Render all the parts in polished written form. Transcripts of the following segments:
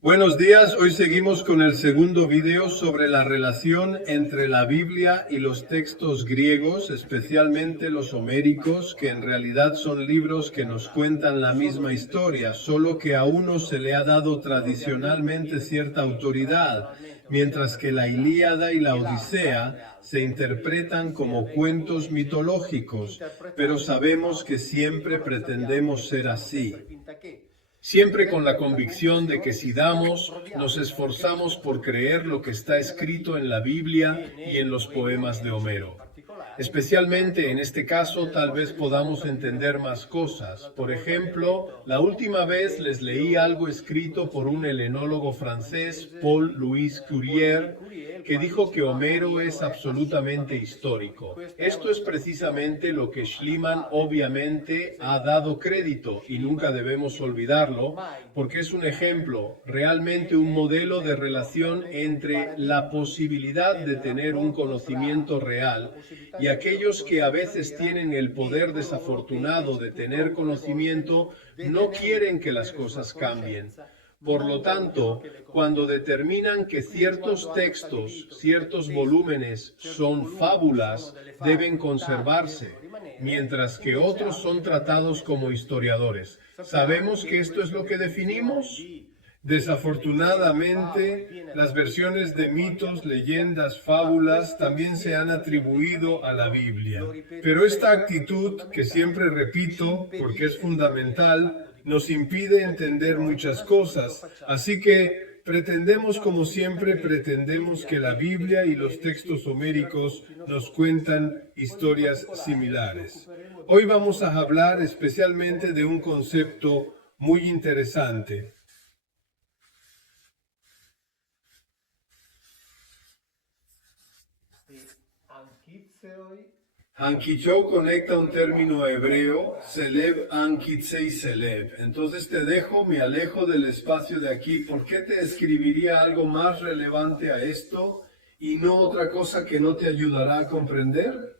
Buenos días, hoy seguimos con el segundo video sobre la relación entre la Biblia y los textos griegos, especialmente los homéricos, que en realidad son libros que nos cuentan la misma historia, solo que a uno se le ha dado tradicionalmente cierta autoridad, mientras que la Ilíada y la Odisea se interpretan como cuentos mitológicos, pero sabemos que siempre pretendemos ser así. Siempre con la convicción de que si damos, nos esforzamos por creer lo que está escrito en la Biblia y en los poemas de Homero. Especialmente en este caso, tal vez podamos entender más cosas. Por ejemplo, la última vez les leí algo escrito por un helenólogo francés, Paul-Louis Courier, que dijo que Homero es absolutamente histórico. Esto es precisamente lo que Schliemann obviamente ha dado crédito y nunca debemos olvidarlo, porque es un ejemplo, realmente un modelo de relación entre la posibilidad de tener un conocimiento real y aquellos que a veces tienen el poder desafortunado de tener conocimiento no quieren que las cosas cambien. Por lo tanto, cuando determinan que ciertos textos, ciertos volúmenes son fábulas, deben conservarse, mientras que otros son tratados como historiadores. ¿Sabemos que esto es lo que definimos? Desafortunadamente, las versiones de mitos, leyendas, fábulas también se han atribuido a la Biblia. Pero esta actitud, que siempre repito porque es fundamental, nos impide entender muchas cosas. Así que pretendemos, como siempre, pretendemos que la Biblia y los textos homéricos nos cuentan historias similares. Hoy vamos a hablar especialmente de un concepto muy interesante. Ankicho conecta un término hebreo, Selev, Ankitsei, Selev. Entonces te dejo, me alejo del espacio de aquí. ¿Por qué te escribiría algo más relevante a esto y no otra cosa que no te ayudará a comprender?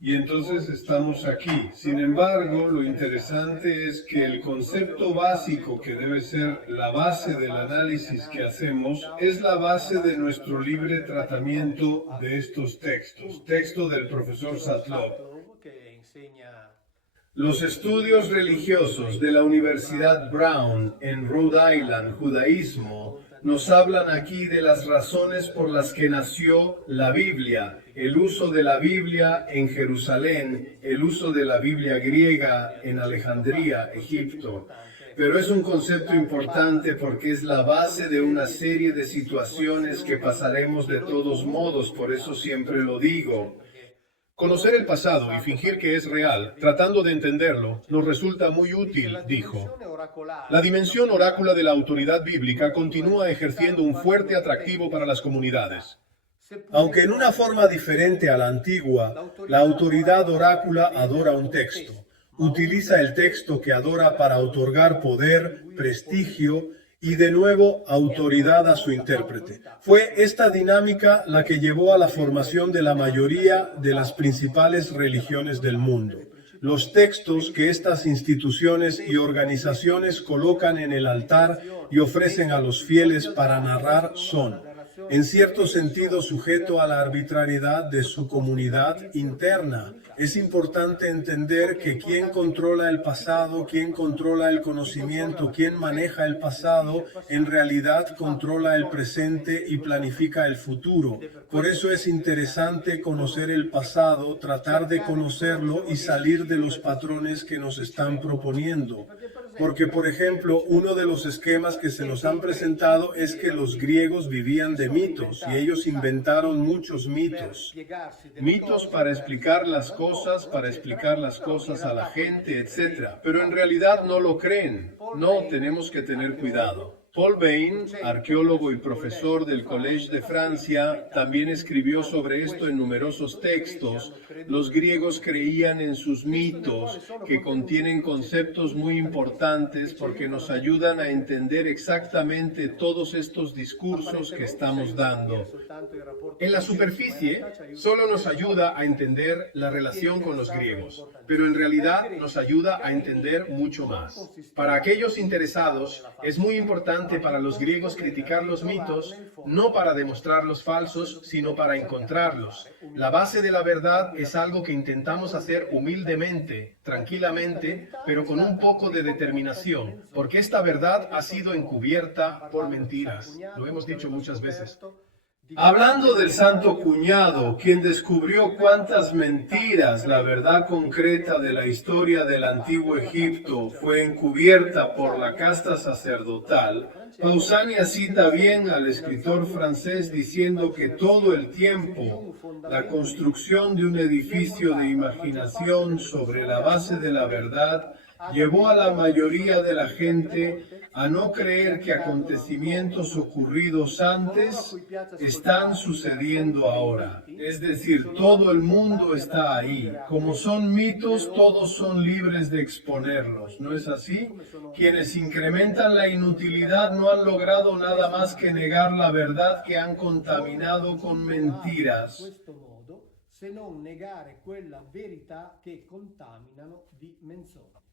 Y entonces estamos aquí. Sin embargo, lo interesante es que el concepto básico que debe ser la base del análisis que hacemos es la base de nuestro libre tratamiento de estos textos. Texto del profesor Satlov. Los estudios religiosos de la Universidad Brown en Rhode Island, judaísmo, nos hablan aquí de las razones por las que nació la Biblia, el uso de la Biblia en Jerusalén, el uso de la Biblia griega en Alejandría, Egipto. Pero es un concepto importante porque es la base de una serie de situaciones que pasaremos de todos modos, por eso siempre lo digo. Conocer el pasado y fingir que es real, tratando de entenderlo, nos resulta muy útil, dijo. La dimensión orácula de la autoridad bíblica continúa ejerciendo un fuerte atractivo para las comunidades. Aunque en una forma diferente a la antigua, la autoridad orácula adora un texto. Utiliza el texto que adora para otorgar poder, prestigio y de nuevo autoridad a su intérprete. Fue esta dinámica la que llevó a la formación de la mayoría de las principales religiones del mundo. Los textos que estas instituciones y organizaciones colocan en el altar y ofrecen a los fieles para narrar son, en cierto sentido, sujeto a la arbitrariedad de su comunidad interna. Es importante entender que quien controla el pasado, quien controla el conocimiento, quien maneja el pasado, en realidad controla el presente y planifica el futuro. Por eso es interesante conocer el pasado, tratar de conocerlo y salir de los patrones que nos están proponiendo. Porque, por ejemplo, uno de los esquemas que se nos han presentado es que los griegos vivían de mitos y ellos inventaron muchos mitos. Mitos para explicar las cosas a la gente, etc. Pero en realidad no lo creen. No, tenemos que tener cuidado. Paul Bain, arqueólogo y profesor del Collège de Francia, también escribió sobre esto en numerosos textos. Los griegos creían en sus mitos, que contienen conceptos muy importantes porque nos ayudan a entender exactamente todos estos discursos que estamos dando. En la superficie, solo nos ayuda a entender la relación con los griegos, pero en realidad nos ayuda a entender mucho más. Para aquellos interesados, es muy importante para los griegos criticar los mitos, no para demostrarlos falsos, sino para encontrarlos. La base de la verdad es algo que intentamos hacer humildemente, tranquilamente, pero con un poco de determinación, porque esta verdad ha sido encubierta por mentiras. Lo hemos dicho muchas veces. Hablando del santo cuñado, quien descubrió cuántas mentiras la verdad concreta de la historia del antiguo Egipto fue encubierta por la casta sacerdotal, Pausanias cita bien al escritor francés diciendo que todo el tiempo la construcción de un edificio de imaginación sobre la base de la verdad llevó a la mayoría de la gente a no creer que acontecimientos ocurridos antes están sucediendo ahora. Es decir, todo el mundo está ahí. Como son mitos, todos son libres de exponerlos. ¿No es así? Quienes incrementan la inutilidad no han logrado nada más que negar la verdad que han contaminado con mentiras.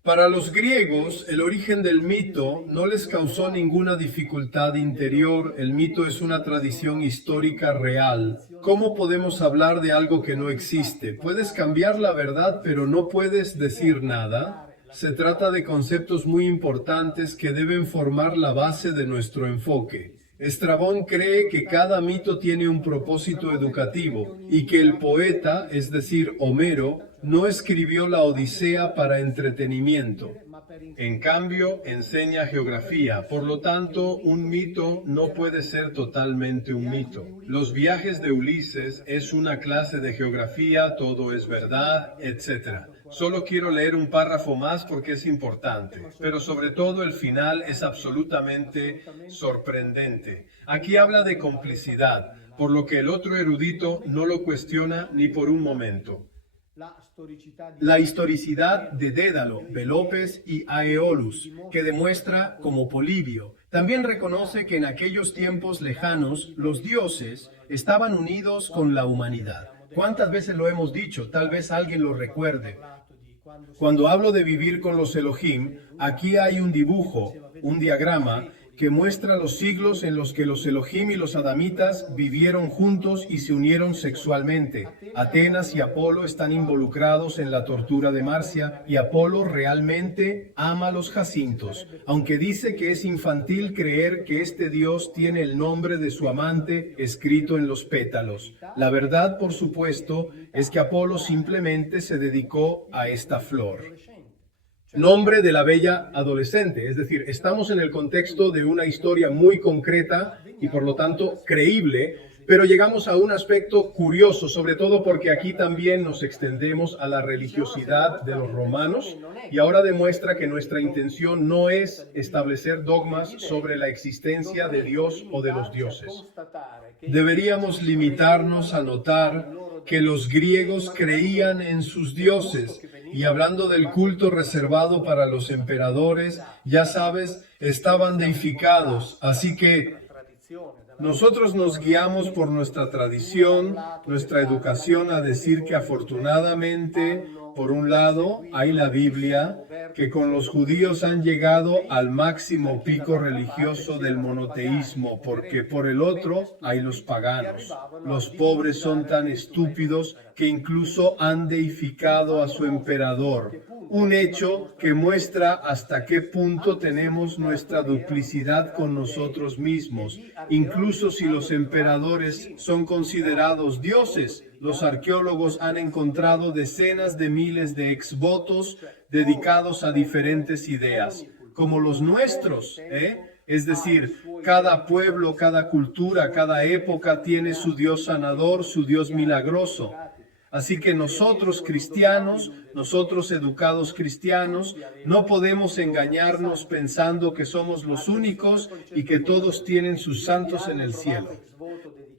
Para los griegos, el origen del mito no les causó ninguna dificultad interior. El mito es una tradición histórica real. ¿Cómo podemos hablar de algo que no existe? Puedes cambiar la verdad, pero no puedes decir nada. Se trata de conceptos muy importantes que deben formar la base de nuestro enfoque. Estrabón cree que cada mito tiene un propósito educativo y que el poeta, es decir, Homero, no escribió la Odisea para entretenimiento. En cambio, enseña geografía. Por lo tanto, un mito no puede ser totalmente un mito. Los viajes de Ulises es una clase de geografía, todo es verdad, etc. Solo quiero leer un párrafo más porque es importante, pero sobre todo el final es absolutamente sorprendente. Aquí habla de complicidad, por lo que el otro erudito no lo cuestiona ni por un momento. La historicidad de Dédalo, Pelopes y Aeolus, que demuestra como Polibio. También reconoce que en aquellos tiempos lejanos los dioses estaban unidos con la humanidad. ¿Cuántas veces lo hemos dicho? Tal vez alguien lo recuerde. Cuando hablo de vivir con los Elohim, aquí hay un dibujo, un diagrama, que muestra los siglos en los que los Elohim y los adamitas vivieron juntos y se unieron sexualmente. Atenas y Apolo están involucrados en la tortura de Marcia y Apolo realmente ama los jacintos, aunque dice que es infantil creer que este dios tiene el nombre de su amante escrito en los pétalos. La verdad, por supuesto, es que Apolo simplemente se dedicó a esta flor. Nombre de la bella adolescente, es decir, estamos en el contexto de una historia muy concreta y por lo tanto creíble, pero llegamos a un aspecto curioso, sobre todo porque aquí también nos extendemos a la religiosidad de los romanos y ahora demuestra que nuestra intención no es establecer dogmas sobre la existencia de Dios o de los dioses. Deberíamos limitarnos a notar que los griegos creían en sus dioses. Y hablando del culto reservado para los emperadores, ya sabes, estaban deificados. Así que nosotros nos guiamos por nuestra tradición, nuestra educación a decir que afortunadamente, por un lado, hay la Biblia, que con los judíos han llegado al máximo pico religioso del monoteísmo, porque por el otro hay los paganos. Los pobres son tan estúpidos que incluso han deificado a su emperador. Un hecho que muestra hasta qué punto tenemos nuestra duplicidad con nosotros mismos. Incluso si los emperadores son considerados dioses, los arqueólogos han encontrado decenas de miles de exvotos dedicados a diferentes ideas, como los nuestros, Es decir, cada pueblo, cada cultura, cada época tiene su Dios sanador, su Dios milagroso. Así que nosotros cristianos, nosotros educados cristianos, no podemos engañarnos pensando que somos los únicos y que todos tienen sus santos en el cielo.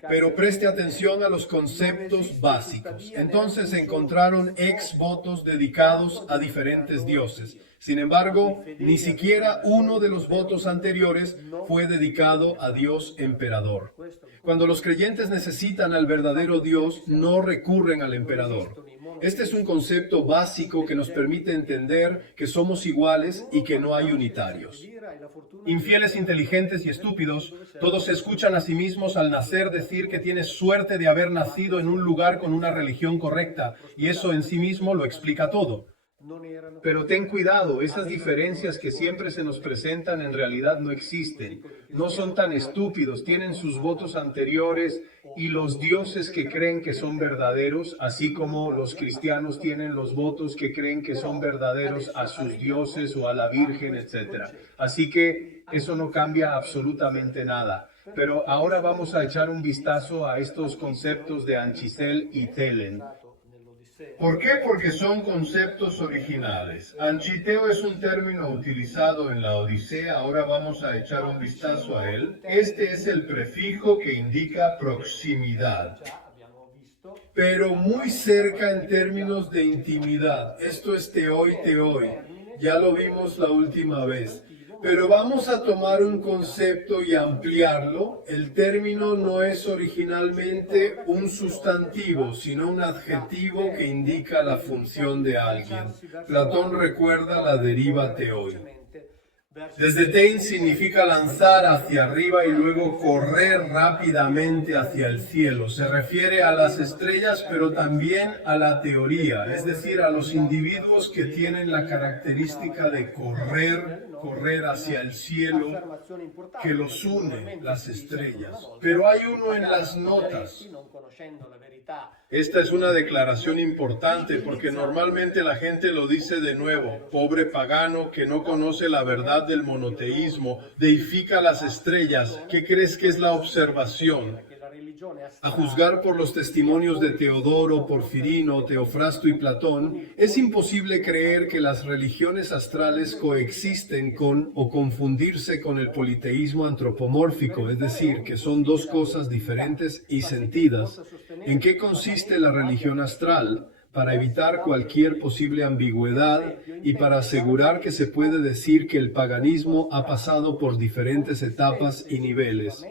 Pero preste atención a los conceptos básicos. Entonces encontraron ex votos dedicados a diferentes dioses. Sin embargo, ni siquiera uno de los votos anteriores fue dedicado a Dios emperador. Cuando los creyentes necesitan al verdadero Dios, no recurren al emperador. Este es un concepto básico que nos permite entender que somos iguales y que no hay unitarios. Infieles, inteligentes y estúpidos, todos se escuchan a sí mismos al nacer decir que tienes suerte de haber nacido en un lugar con una religión correcta, y eso en sí mismo lo explica todo. Pero ten cuidado, esas diferencias que siempre se nos presentan en realidad no existen. No son tan estúpidos, tienen sus votos anteriores y los dioses que creen que son verdaderos, así como los cristianos tienen los votos que creen que son verdaderos a sus dioses o a la Virgen, etc. Así que eso no cambia absolutamente nada. Pero ahora vamos a echar un vistazo a estos conceptos de Anchizel y Thelen. ¿Por qué? Porque son conceptos originales. Anchiteo es un término utilizado en la Odisea, ahora vamos a echar un vistazo a él. Este es el prefijo que indica proximidad, pero muy cerca en términos de intimidad. Esto es teoi, ya lo vimos la última vez. Pero vamos a tomar un concepto y ampliarlo. El término no es originalmente un sustantivo, sino un adjetivo que indica la función de alguien. Platón recuerda la deriva teoi. Desde tein significa lanzar hacia arriba y luego correr rápidamente hacia el cielo. Se refiere a las estrellas, pero también a la teoría, es decir, a los individuos que tienen la característica de correr hacia el cielo, que los une, las estrellas. Pero hay uno en las notas. Esta es una declaración importante porque normalmente la gente lo dice de nuevo. Pobre pagano que no conoce la verdad del monoteísmo, deifica las estrellas. ¿Qué crees que es la observación? A juzgar por los testimonios de Teodoro, Porfirino, Teofrasto y Platón, es imposible creer que las religiones astrales coexisten con o confundirse con el politeísmo antropomórfico, es decir, que son dos cosas diferentes y sentidas. ¿En qué consiste la religión astral? Para evitar cualquier posible ambigüedad y para asegurar que se puede decir que el paganismo ha pasado por diferentes etapas y niveles.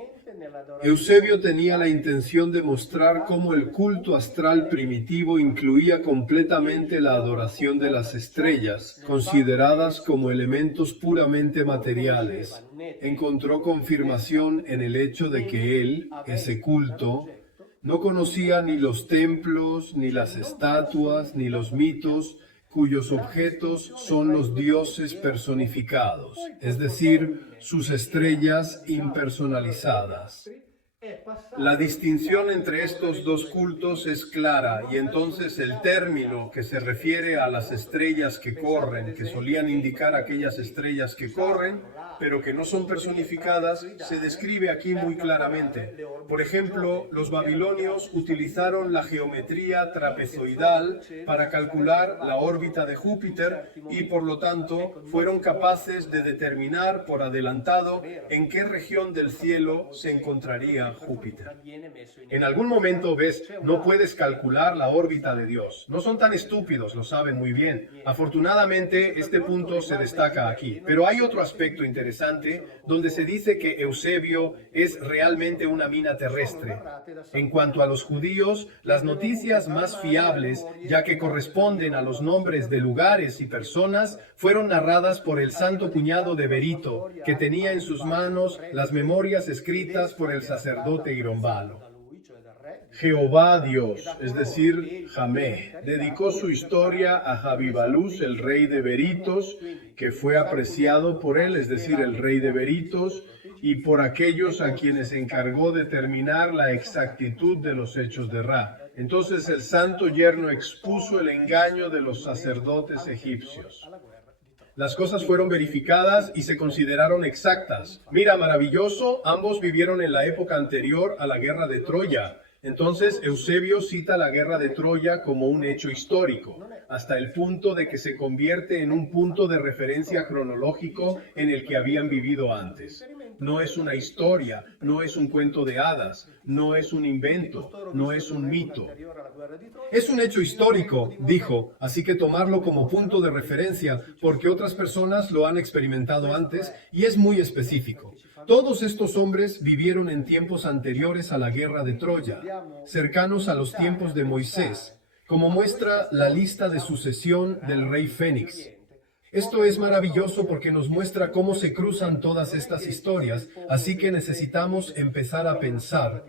Eusebio tenía la intención de mostrar cómo el culto astral primitivo incluía completamente la adoración de las estrellas, consideradas como elementos puramente materiales. Encontró confirmación en el hecho de que él, ese culto, no conocía ni los templos, ni las estatuas, ni los mitos, cuyos objetos son los dioses personificados, es decir, sus estrellas impersonalizadas. La distinción entre estos dos cultos es clara y entonces el término que se refiere a las estrellas que corren, que solían indicar aquellas estrellas que corren, pero que no son personificadas, se describe aquí muy claramente. Por ejemplo, los babilonios utilizaron la geometría trapezoidal para calcular la órbita de Júpiter y por lo tanto fueron capaces de determinar por adelantado en qué región del cielo se encontraría Júpiter. En algún momento ves, no puedes calcular la órbita de Dios. No son tan estúpidos, lo saben muy bien. Afortunadamente, este punto se destaca aquí. Pero hay otro aspecto interesante donde se dice que Eusebio es realmente una mina terrestre. En cuanto a los judíos, las noticias más fiables, ya que corresponden a los nombres de lugares y personas, fueron narradas por el santo cuñado de Berito, que tenía en sus manos las memorias escritas por el sacerdote Girombalo. Jehová Dios, es decir, Jamé, dedicó su historia a Jabibalús, el rey de Beritos, que fue apreciado por él, es decir, el rey de Beritos, y por aquellos a quienes encargó determinar la exactitud de los hechos de Ra. Entonces el santo yerno expuso el engaño de los sacerdotes egipcios. Las cosas fueron verificadas y se consideraron exactas. Mira, maravilloso, ambos vivieron en la época anterior a la guerra de Troya. Entonces, Eusebio cita la guerra de Troya como un hecho histórico, hasta el punto de que se convierte en un punto de referencia cronológico en el que habían vivido antes. No es una historia, no es un cuento de hadas, no es un invento, no es un mito. Es un hecho histórico, dijo, así que tomarlo como punto de referencia porque otras personas lo han experimentado antes y es muy específico. Todos estos hombres vivieron en tiempos anteriores a la guerra de Troya, cercanos a los tiempos de Moisés, como muestra la lista de sucesión del rey Fénix. Esto es maravilloso porque nos muestra cómo se cruzan todas estas historias, así que necesitamos empezar a pensar.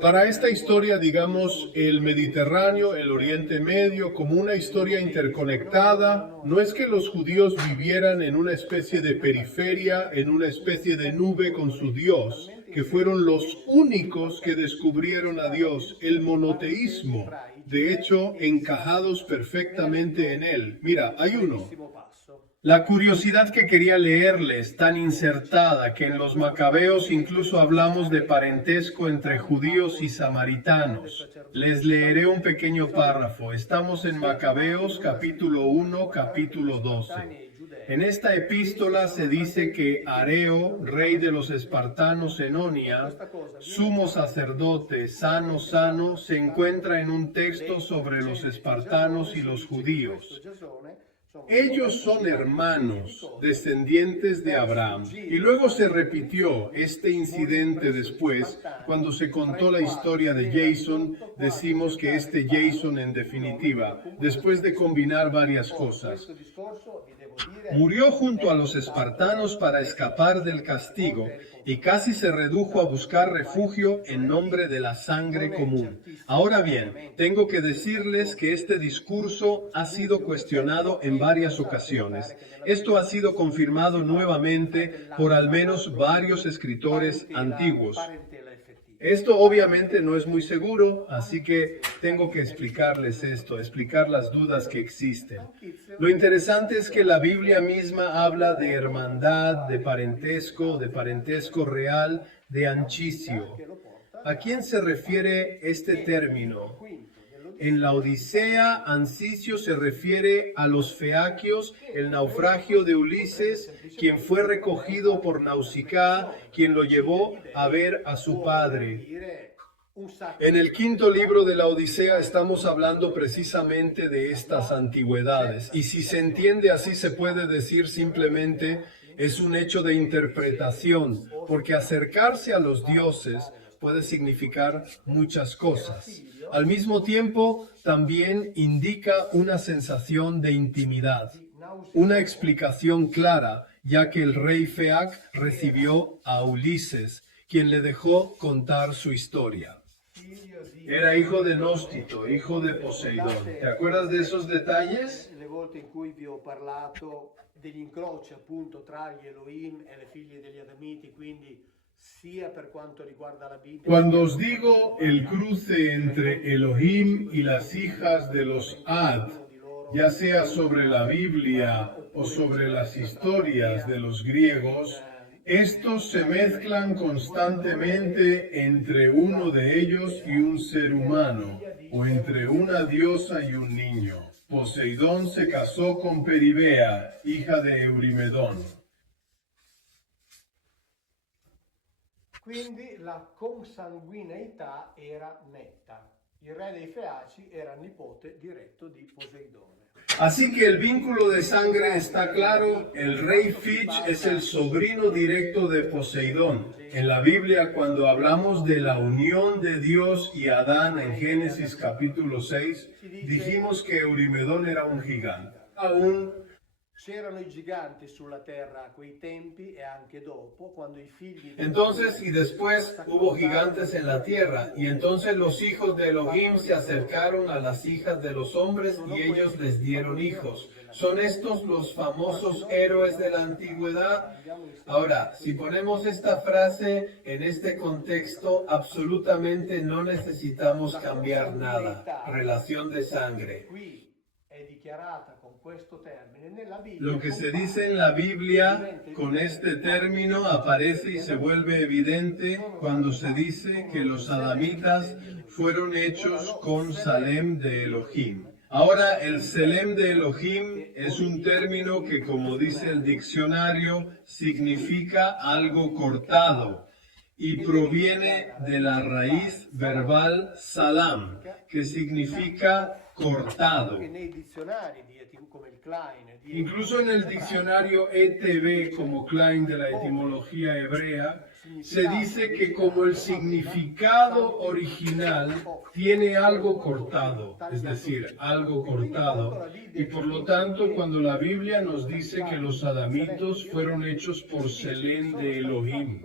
Para esta historia, digamos, el Mediterráneo, el Oriente Medio, como una historia interconectada, no es que los judíos vivieran en una especie de periferia, en una especie de nube con su Dios, que fueron los únicos que descubrieron a Dios, el monoteísmo, de hecho, encajados perfectamente en él. Mira, hay uno. La curiosidad que quería leerles, tan insertada que en los Macabeos incluso hablamos de parentesco entre judíos y samaritanos. Les leeré un pequeño párrafo. Estamos en Macabeos capítulo 1, capítulo 12. En esta epístola se dice que Areo, rey de los espartanos en Onia, sumo sacerdote, sano, se encuentra en un texto sobre los espartanos y los judíos. Ellos son hermanos, descendientes de Abraham. Y luego se repitió este incidente después, cuando se contó la historia de Jason, decimos que este Jason en definitiva, después de combinar varias cosas, murió junto a los espartanos para escapar del castigo y casi se redujo a buscar refugio en nombre de la sangre común. Ahora bien, tengo que decirles que este discurso ha sido cuestionado en varias ocasiones. Esto ha sido confirmado nuevamente por al menos varios escritores antiguos. Esto obviamente no es muy seguro, así que tengo que explicarles esto, explicar las dudas que existen. Lo interesante es que la Biblia misma habla de hermandad, de parentesco real, de anchicio. ¿A quién se refiere este término? En la Odisea, Ancisio se refiere a los feacios, el naufragio de Ulises, quien fue recogido por Nausicaa, quien lo llevó a ver a su padre. En el quinto libro de la Odisea estamos hablando precisamente de estas antigüedades, y si se entiende así se puede decir simplemente es un hecho de interpretación, porque acercarse a los dioses puede significar muchas cosas. Al mismo tiempo, también indica una sensación de intimidad, una explicación clara, ya que el rey Feac recibió a Ulises, quien le dejó contar su historia. Era hijo de Nóstito, hijo de Poseidón. ¿Te acuerdas de esos detalles? Le volte in cui vi ho parlato degli incroci appunto tra gli Elohim e le figlie degli Adamiti, quindi sia per quanto riguarda la Bibbia. Cuando os digo el cruce entre Elohim y las hijas de los Ad, ya sea sobre la Biblia o sobre las historias de los griegos, estos se mezclan constantemente entre uno de ellos y un ser humano, o entre una diosa y un niño. Poseidón se casó con Peribea, hija de Eurimedón. Quindi la consanguineità era netta. Il re dei Feaci era nipote diretto di Poseidone. Así que el vínculo de sangre está claro. El rey Fitch es el sobrino directo de Poseidón. En la Biblia, cuando hablamos de la unión de Dios y Adán en Génesis capítulo 6, dijimos que Eurimedón era un gigante. C'erano i giganti sulla terra a quei tempi e anche dopo, quando i figli di Entonces y después hubo gigantes en la tierra, y entonces los hijos de Elohim se acercaron a las hijas de los hombres y ellos les dieron hijos. ¿Son estos los famosos héroes de la antigüedad? Ahora, si ponemos esta frase en este contexto, absolutamente no necesitamos cambiar nada. Relación de sangre. è dichiarata con questo termine nella Bibbia. Lo que se dice en la Biblia con este término aparece y se vuelve evidente cuando se dice que los adamitas fueron hechos con Salem de Elohim. Ahora, el Selem de Elohim es un término que, como dice el diccionario, significa algo cortado y proviene de la raíz verbal salam, que significa cortado. Anche nei dizionari come il Klein Incluso en el diccionario ETB, como Klein de la etimología hebrea, se dice que como el significado original tiene algo cortado, es decir, algo cortado, y por lo tanto cuando la Biblia nos dice que los adamitos fueron hechos por Selem de Elohim,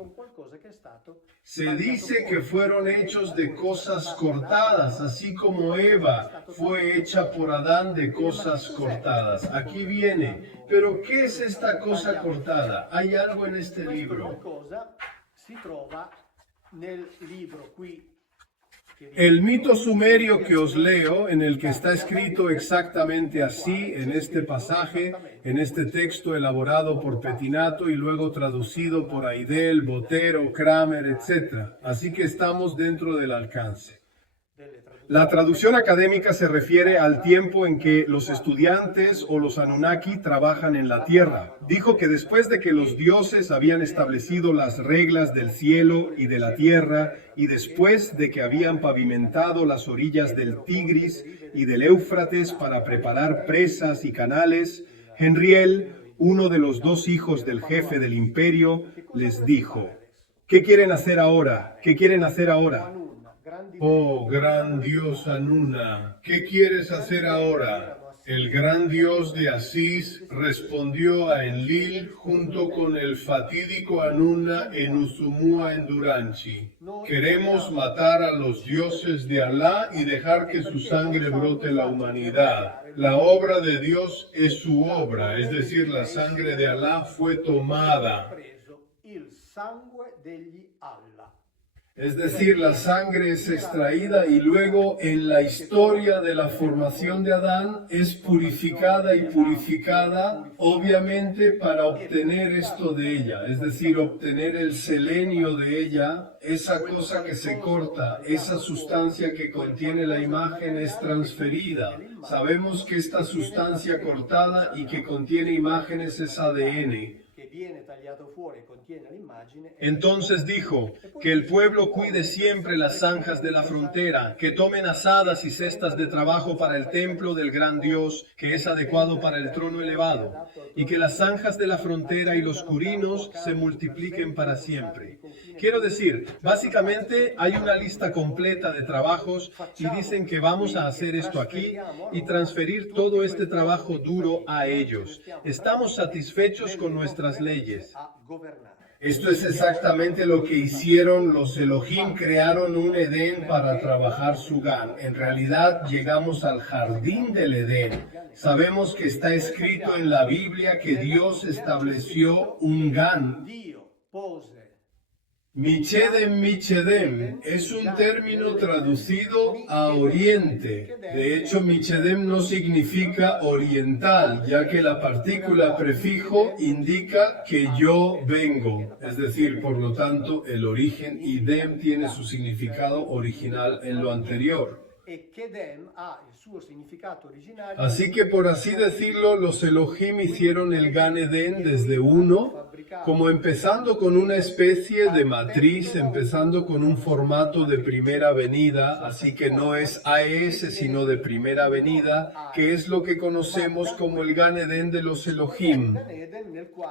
se dice que fueron hechos de cosas cortadas, así como Eva fue hecha por Adán de cosas cortadas. Aquí viene, pero ¿qué es esta cosa cortada? Hay algo en este libro. El mito sumerio que os leo, en el que está escrito exactamente así, en este pasaje, en este texto elaborado por Petinato y luego traducido por Aidel, Botero, Kramer, etc. Así que estamos dentro del alcance. La traducción académica se refiere al tiempo en que los estudiantes o los Anunnaki trabajan en la tierra. Dijo que después de que los dioses habían establecido las reglas del cielo y de la tierra, y después de que habían pavimentado las orillas del Tigris y del Éufrates para preparar presas y canales, Henriel, uno de los dos hijos del jefe del imperio, les dijo: ¿qué quieren hacer ahora? ¿Qué quieren hacer ahora? Oh, gran dios Anuna, ¿qué quieres hacer ahora? El gran dios de Asís respondió a Enlil junto con el fatídico Anuna en Usumua Enduranchi. Queremos matar a los dioses de Alá y dejar que su sangre brote la humanidad. La obra de Dios es su obra, es decir, la sangre de Alá fue tomada. Es decir, la sangre es extraída y luego en la historia de la formación de Adán es purificada y purificada, obviamente para obtener esto de ella, es decir, obtener el selenio de ella, esa cosa que se corta, esa sustancia que contiene la imagen es transferida. Sabemos que esta sustancia cortada y que contiene imágenes es ADN. Entonces dijo, que el pueblo cuide siempre las zanjas de la frontera, que tomen asadas y cestas de trabajo para el templo del gran Dios, que es adecuado para el trono elevado, y que las zanjas de la frontera y los curinos se multipliquen para siempre. Quiero decir, básicamente hay una lista completa de trabajos y dicen que vamos a hacer esto aquí y transferir todo este trabajo duro a ellos. Estamos satisfechos con nuestras leyes. Esto es exactamente lo que hicieron los Elohim, crearon un Edén para trabajar su Gan. En realidad llegamos al jardín del Edén. Sabemos que está escrito en la Biblia que Dios estableció un Gan. Michedem, Michedem es un término traducido a oriente. De hecho, Michedem no significa oriental, ya que la partícula prefijo indica que yo vengo. Es decir, por lo tanto, el origen y dem tiene su significado original en lo anterior. Así que, por así decirlo, los Elohim hicieron el Gan Eden desde uno, como empezando con una especie de matriz, empezando con un formato de primera venida, así que no es AES, sino de primera venida, que es lo que conocemos como el Gan Eden de los Elohim.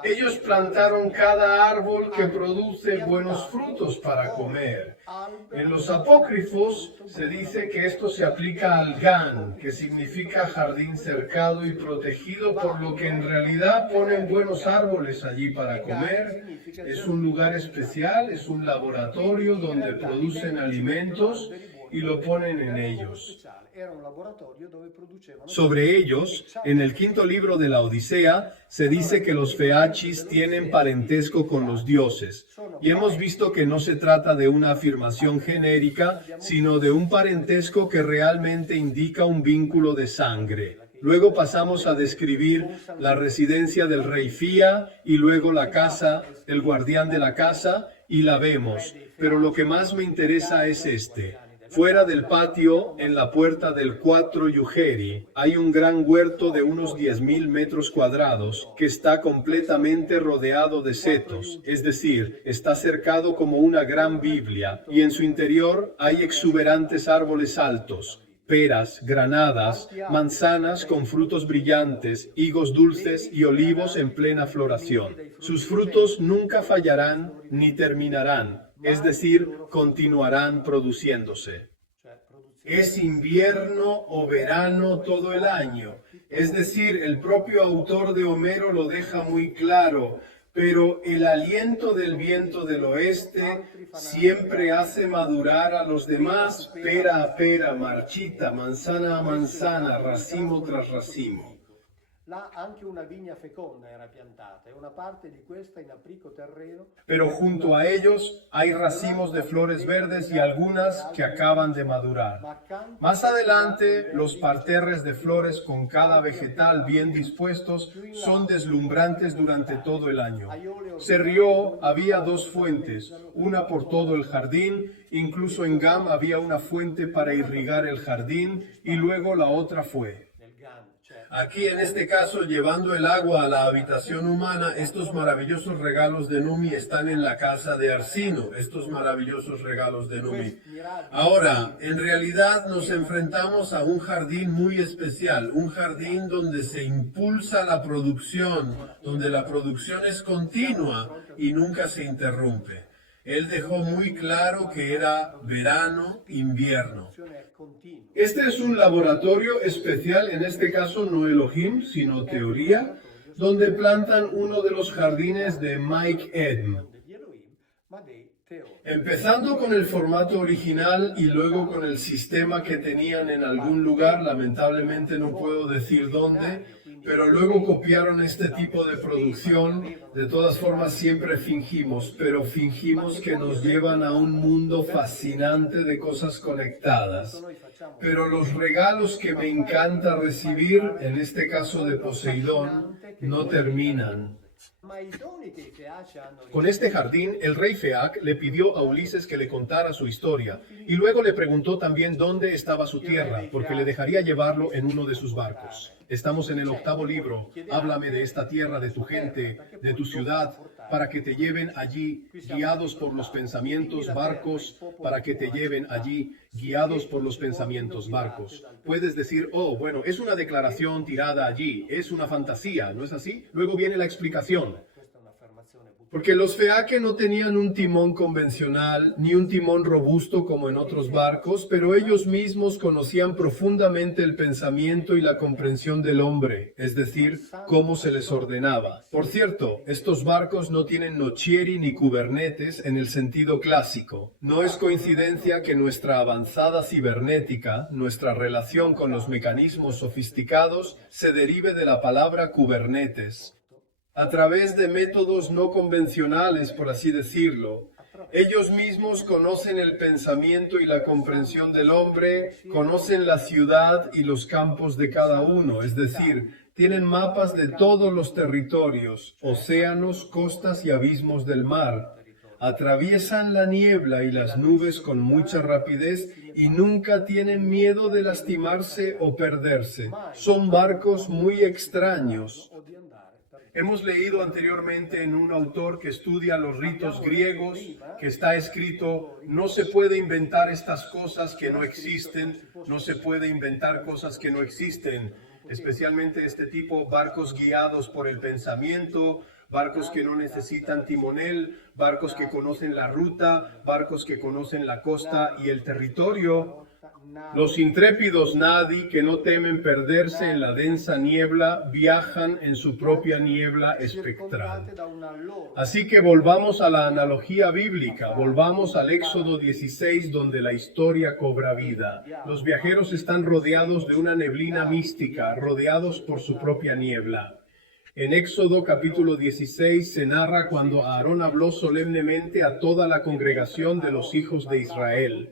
Ellos plantaron cada árbol que produce buenos frutos para comer. En los apócrifos se dice que esto se aplica al Gan, que significa jardín cercado y protegido, por lo que en realidad ponen buenos árboles allí para comer. Es un lugar especial, es un laboratorio donde producen alimentos y lo ponen en ellos. Sobre ellos, en el quinto libro de la Odisea, se dice que los feachis tienen parentesco con los dioses. Y hemos visto que no se trata de una afirmación genérica, sino de un parentesco que realmente indica un vínculo de sangre. Luego pasamos a describir la residencia del rey Fía y luego la casa, el guardián de la casa, y la vemos. Pero lo que más me interesa es este. Fuera del patio, en la puerta del 4 Yugeri, hay un gran huerto de unos 10.000 metros cuadrados que está completamente rodeado de setos, es decir, está cercado como una gran Biblia, y en su interior hay exuberantes árboles altos, peras, granadas, manzanas con frutos brillantes, higos dulces y olivos en plena floración. Sus frutos nunca fallarán ni terminarán, es decir, continuarán produciéndose. Es invierno o verano todo el año, es decir, el propio autor de Homero lo deja muy claro, pero el aliento del viento del oeste siempre hace madurar a los demás pera a pera, marchita, manzana a manzana, racimo tras racimo. Là anche una vigna feconda era piantata e una parte di questa in aprico terreno. Pero junto a ellos hay racimos de flores verdes y algunas que acaban de madurar. Más adelante, los parterres de flores con cada vegetal bien dispuestos son deslumbrantes durante todo el año. Se rió, había 2 fuentes, una por todo el jardín, incluso en Gam había una fuente para irrigar el jardín y luego la otra fue. Aquí en este caso, llevando el agua a la habitación humana, estos maravillosos regalos de Numi están en la casa de Arsino, estos maravillosos regalos de Numi. Ahora, en realidad nos enfrentamos a un jardín muy especial, un jardín donde se impulsa la producción, donde la producción es continua y nunca se interrumpe. Él dejó muy claro que era verano, invierno. Este es un laboratorio especial, en este caso no Elohim, sino teoría, donde plantan uno de los jardines de Mike Edm. Empezando con el formato original y luego con el sistema que tenían en algún lugar, lamentablemente no puedo decir dónde, pero luego copiaron este tipo de producción. De todas formas siempre fingimos, pero fingimos que nos llevan a un mundo fascinante de cosas conectadas. Pero los regalos que me encanta recibir, en este caso de Poseidón, no terminan. Con este jardín, el rey Feac le pidió a Ulises que le contara su historia, y luego le preguntó también dónde estaba su tierra, porque le dejaría llevarlo en uno de sus barcos. Estamos en el 8º libro, háblame de esta tierra, de tu gente, de tu ciudad, para que te lleven allí, guiados por los pensamientos, barcos, para que te lleven allí, guiados por los pensamientos, barcos. Puedes decir, oh, bueno, es una declaración tirada allí, es una fantasía, ¿no es así? Luego viene la explicación. Porque los Feake no tenían un timón convencional, ni un timón robusto como en otros barcos, pero ellos mismos conocían profundamente el pensamiento y la comprensión del hombre, es decir, cómo se les ordenaba. Por cierto, estos barcos no tienen nocchieri ni kubernetes en el sentido clásico. No es coincidencia que nuestra avanzada cibernética, nuestra relación con los mecanismos sofisticados, se derive de la palabra kubernetes. A través de métodos no convencionales, por así decirlo. Ellos mismos conocen el pensamiento y la comprensión del hombre, conocen la ciudad y los campos de cada uno, es decir, tienen mapas de todos los territorios, océanos, costas y abismos del mar. Atraviesan la niebla y las nubes con mucha rapidez y nunca tienen miedo de lastimarse o perderse. Son barcos muy extraños. Hemos leído anteriormente en un autor que estudia los ritos griegos, que está escrito, no se puede inventar estas cosas que no existen, no se puede inventar cosas que no existen, especialmente este tipo, barcos guiados por el pensamiento, barcos que no necesitan timonel, barcos que conocen la ruta, barcos que conocen la costa y el territorio. Los intrépidos Nadi, que no temen perderse en la densa niebla, viajan en su propia niebla espectral. Así que volvamos a la analogía bíblica, volvamos al Éxodo 16, donde la historia cobra vida. Los viajeros están rodeados de una neblina mística, rodeados por su propia niebla. En Éxodo capítulo 16 se narra cuando Aarón habló solemnemente a toda la congregación de los hijos de Israel.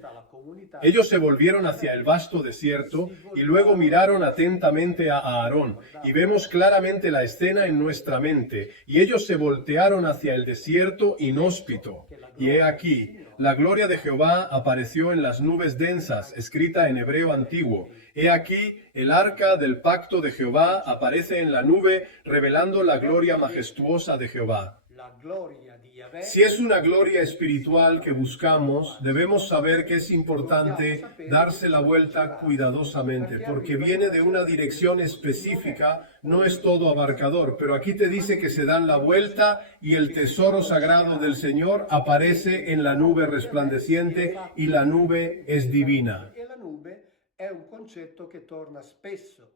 comunità. Ellos se volvieron hacia el vasto desierto y luego miraron atentamente a Aarón. Y vemos claramente la escena en nuestra mente. Y ellos se voltearon hacia el desierto inhóspito. Y he aquí, la gloria de Jehová apareció en las nubes densas, escrita en hebreo antiguo. He aquí, el arca del pacto de Jehová aparece en la nube, revelando la gloria majestuosa de Jehová. La gloria di Yahweh. Si es una gloria espiritual que buscamos, debemos saber que es importante darse la vuelta cuidadosamente, porque viene de una dirección específica, no es todo abarcador, pero aquí te dice que se dan la vuelta y el tesoro sagrado del Señor aparece en la nube resplandeciente y la nube es divina. E la nube è un concetto che torna spesso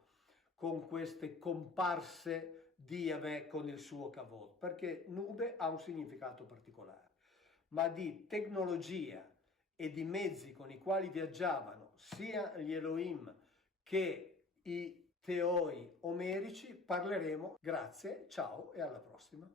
con queste comparse di Yahweh con il suo Kavod, perché nube ha un significato particolare, ma di tecnologia e di mezzi con i quali viaggiavano sia gli Elohim che i teoi omerici parleremo. Grazie, ciao e alla prossima.